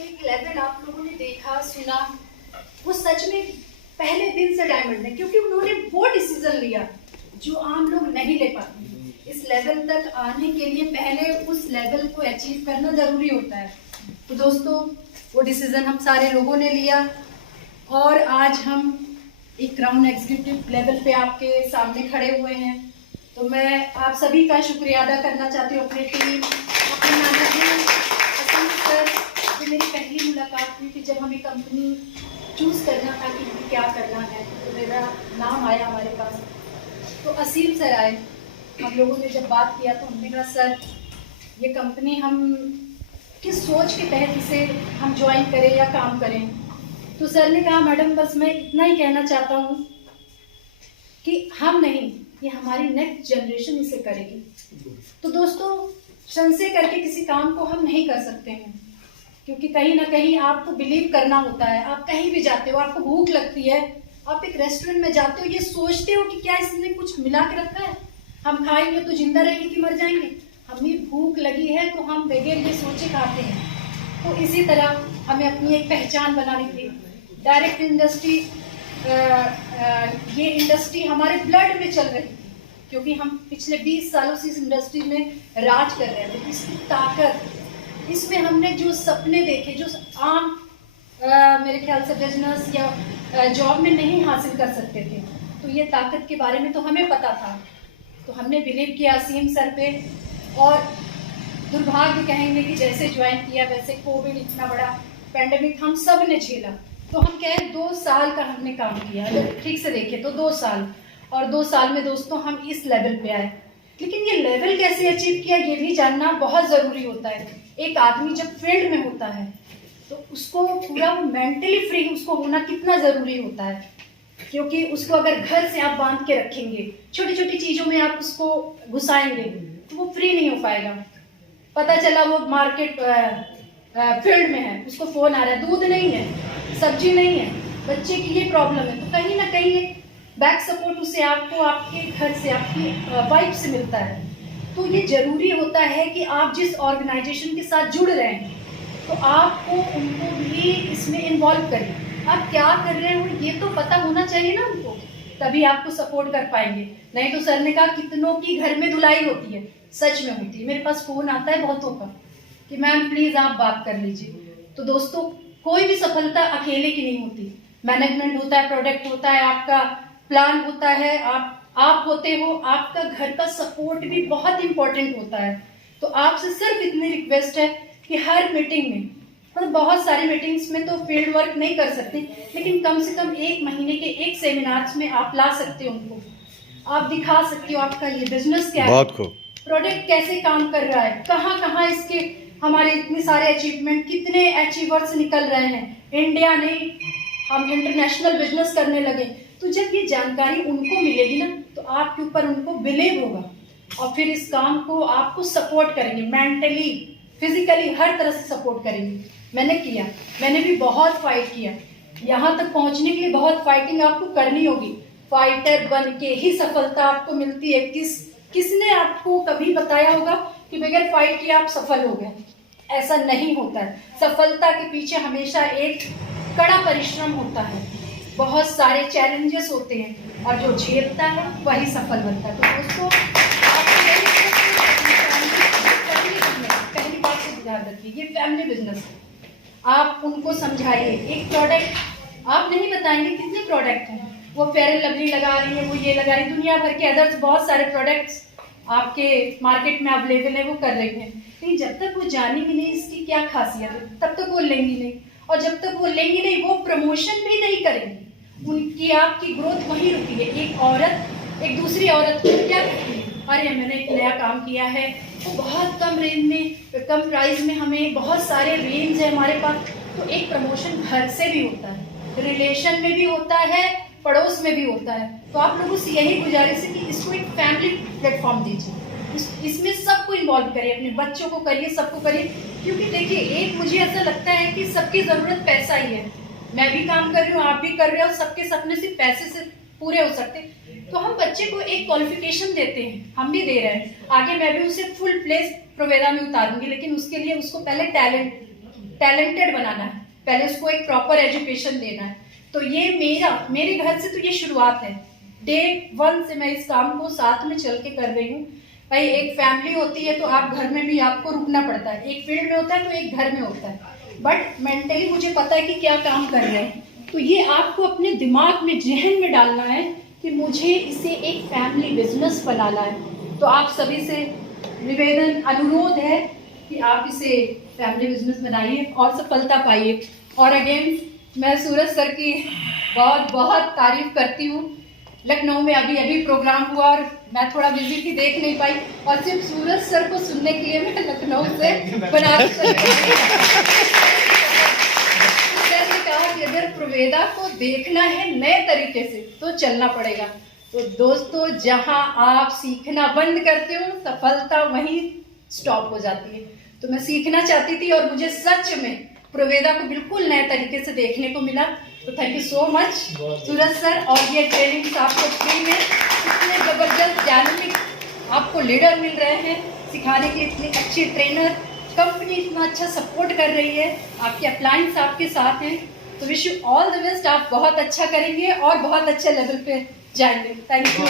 जो एक लेवल आप लोगों ने देखा सुना, वो सच में पहले दिन से डायमंड है, क्योंकि उन्होंने वो डिसीजन लिया जो आम लोग नहीं ले पाते। इस लेवल तक आने के लिए पहले उस लेवल को अचीव करना जरूरी होता है। तो दोस्तों, वो डिसीजन हम सारे लोगों ने लिया और आज हम एक क्राउन एग्जीक्यूटिव लेवल पे आपके सामने खड़े हुए हैं। तो मैं आप सभी का शुक्रिया अदा करना चाहती हूँ, अपनी टीम, अपने मैनेजमेंट, सर। तो मेरी पहली मुलाकात हुई कि जब हमें कंपनी चूज़ करना था कि क्या करना है, तो मेरा नाम आया हमारे पास। तो असीम सर आए, हम लोगों ने जब बात किया तो हमने कहा सर ये कंपनी हम किस सोच के तहत इसे हम ज्वाइन करें या काम करें। तो सर ने कहा मैडम बस मैं इतना ही कहना चाहता हूँ कि हम नहीं, ये हमारी नेक्स्ट जनरेशन इसे करेगी। तो दोस्तों, संशय करके किसी काम को हम नहीं कर सकते हैं, क्योंकि कहीं ना कहीं आपको बिलीव करना होता है। आप कहीं भी जाते हो, आपको भूख लगती है, आप एक रेस्टोरेंट में जाते हो, ये सोचते हो कि क्या इसमें कुछ मिला के रखा है, हम खाएंगे तो जिंदा रहेंगे कि मर जाएंगे। हमें भूख लगी है तो हम बगैर ये सोचे खाते हैं। तो इसी तरह हमें अपनी एक पहचान बनानी थी। डायरेक्ट इंडस्ट्री, ये इंडस्ट्री हमारे ब्लड में चल रही थी, क्योंकि हम पिछले 20 सालों से इस इंडस्ट्री में राज कर रहे थे। इसकी ताकत, इसमें हमने जो सपने देखे, जो आम मेरे ख्याल से बिजनेस या जॉब में नहीं हासिल कर सकते थे, तो ये ताकत के बारे में तो हमें पता था। तो हमने बिलीव किया असीम सर पे, और दुर्भाग्य कहेंगे कि जैसे ज्वाइन किया वैसे कोविड इतना बड़ा पैंडेमिक हम सब ने झेला। तो हम कहें 2 साल का हमने काम किया, अगर ठीक से देखें तो 2 साल, और 2 साल में दोस्तों हम इस लेवल पे आए। लेकिन ये लेवल कैसे अचीव किया ये भी जानना बहुत ज़रूरी होता है। एक आदमी जब फील्ड में होता है तो उसको पूरा मेंटली फ्री उसको होना कितना ज़रूरी होता है, क्योंकि उसको अगर घर से आप बांध के रखेंगे, छोटी छोटी चीज़ों में आप उसको घुसाएंगे तो वो फ्री नहीं हो पाएगा। पता चला वो मार्केट फील्ड में है, उसको फ़ोन आ रहा है, दूध नहीं है, सब्जी नहीं है, बच्चे की ये प्रॉब्लम है, तो कहीं ना कहीं एक बैक सपोर्ट उसे आपको आपके घर से, आपकी वाइफ से मिलता है। तो ये ज़रूरी होता है कि आप जिस ऑर्गेनाइजेशन के साथ जुड़ रहे हैं तो आपको उनको भी इसमें इन्वॉल्व करें। आप क्या कर रहे हो ये तो पता होना चाहिए ना उनको, तभी आपको सपोर्ट कर पाएंगे। नहीं तो सर ने कहा कितनों की घर में धुलाई होती है, सच में होती है। मेरे पास फ़ोन आता है बहुतों का कि मैम प्लीज़ आप बात कर लीजिए। तो दोस्तों, कोई भी सफलता अकेले की नहीं होती। मैनेजमेंट होता है, प्रोडक्ट होता है, आपका प्लान होता है, आप होते हो, आपका घर का सपोर्ट भी बहुत इंपॉर्टेंट होता है। तो आपसे सिर्फ इतनी रिक्वेस्ट है कि हर मीटिंग में, मतलब बहुत सारी मीटिंग्स में तो फील्ड वर्क नहीं कर सकते, लेकिन कम से कम 1 महीने के एक सेमिनार्स में आप ला सकते हो उनको, आप दिखा सकते हो आपका ये बिजनेस क्या है, प्रोडक्ट कैसे काम कर रहा है, कहाँ कहाँ इसके हमारे इतने सारे अचीवमेंट, कितने अचीवर्स निकल रहे हैं। इंडिया ने, हम इंटरनेशनल बिजनेस करने लगे। तो जब ये जानकारी उनको मिलेगी ना तो आपके ऊपर उनको बिलीव होगा, और फिर इस काम को आपको सपोर्ट करेंगे, मेंटली, फिजिकली, हर तरह से सपोर्ट करेंगे। मैंने किया, मैंने भी बहुत फाइट किया। यहाँ तक पहुँचने के लिए बहुत फाइटिंग आपको करनी होगी। फाइटर बन के ही सफलता आपको मिलती है। किसने आपको कभी बताया होगा कि बगैर फाइट किए आप सफल हो गए? ऐसा नहीं होता है। सफलता के पीछे हमेशा एक कड़ा परिश्रम होता है, बहुत सारे चैलेंजेस होते हैं, और जो झेलता है वही सफल बनता है। तो दोस्तों, पहली बात को ध्यान रखिए, ये फैमिली बिजनेस है। आप उनको समझाइए। एक प्रोडक्ट आप नहीं बताएंगे कितने प्रोडक्ट हैं, वो फेयर एंड लवली लगा रही है, वो ये लगा रही है, दुनिया भर के अदर्स बहुत सारे प्रोडक्ट्स आपके मार्केट में अवेलेबल है, वो कर रही हैं। लेकिन जब तक वो जानेंगी नहीं इसकी क्या खासियत है, तब तक वो लेंगी नहीं, और जब तक वो लेंगी नहीं वो प्रमोशन भी नहीं करेंगी। उनकी आपकी ग्रोथ वहीं रुकी है। एक औरत एक दूसरी औरत को क्या कहती है, अरे मैंने एक नया काम किया है, वो बहुत कम रेंज में, कम प्राइस में, हमें बहुत सारे रेंज है हमारे पास। तो एक प्रमोशन घर से भी होता है, रिलेशन में भी होता है, पड़ोस में भी होता है। तो आप लोगों से यही गुजारिश है कि इसको एक फैमिली प्लेटफॉर्म दीजिए, इसमें सबको इन्वॉल्व करिए, अपने बच्चों को करिए, सबको करिए। क्योंकि देखिए, एक मुझे ऐसा लगता है कि सबकी ज़रूरत पैसा ही है। मैं भी काम कर रही हूँ, आप भी कर रहे हो, सबके सपने सिर्फ पैसे से पूरे हो सकते। तो हम बच्चे को एक क्वालिफिकेशन देते हैं, हम भी दे रहे हैं, आगे मैं भी उसे फुल प्लेस प्रोवेदा में उतारूंगी, लेकिन उसके लिए उसको पहले टैलेंट टैलेंटेड बनाना है, पहले उसको एक प्रॉपर एजुकेशन देना है। तो ये मेरे घर से तो ये शुरुआत है। डे 1 से मैं इस काम को साथ में चल के कर रही हूँ। भाई एक फैमिली होती है तो आप घर में भी आपको रुकना पड़ता है, एक फील्ड में होता है तो एक घर में होता है, बट मेंटली मुझे पता है कि क्या काम कर रहे हैं। तो ये आपको अपने दिमाग में, जहन में डालना है कि मुझे इसे एक फैमिली बिजनेस बनाना है। तो आप सभी से निवेदन, अनुरोध है कि आप इसे फैमिली बिजनेस बनाइए और सफलता पाइए। और अगेन मैं सूरज सर की बहुत बहुत तारीफ करती हूँ। लखनऊ में अभी प्रोग्राम हुआ और मैं थोड़ा बिजी थी, देख नहीं पाई, और सिर्फ सूरज सर को सुनने के लिए मैं लखनऊ से बनारस कहा कि अगर प्रोवेदा को देखना है नए तरीके से तो चलना पड़ेगा। तो दोस्तों, जहां आप सीखना बंद करते हो सफलता वहीं स्टॉप हो जाती है। तो मैं सीखना चाहती थी और मुझे सच में प्रोवेदा को बिल्कुल नए तरीके से देखने को मिला। तो thank you so much Suraj sir. और ये ट्रेनिंग आपको फ्री में इतने जबरदस्त डायनामिक आपको लीडर मिल रहे हैं, सिखाने के लिए इतने अच्छे ट्रेनर, कंपनी इतना अच्छा सपोर्ट कर रही है, आपके अप्लायंस आपके साथ हैं। तो wish you all the best. आप बहुत अच्छा करेंगे और बहुत अच्छे लेवल पे जाएंगे। Thank you.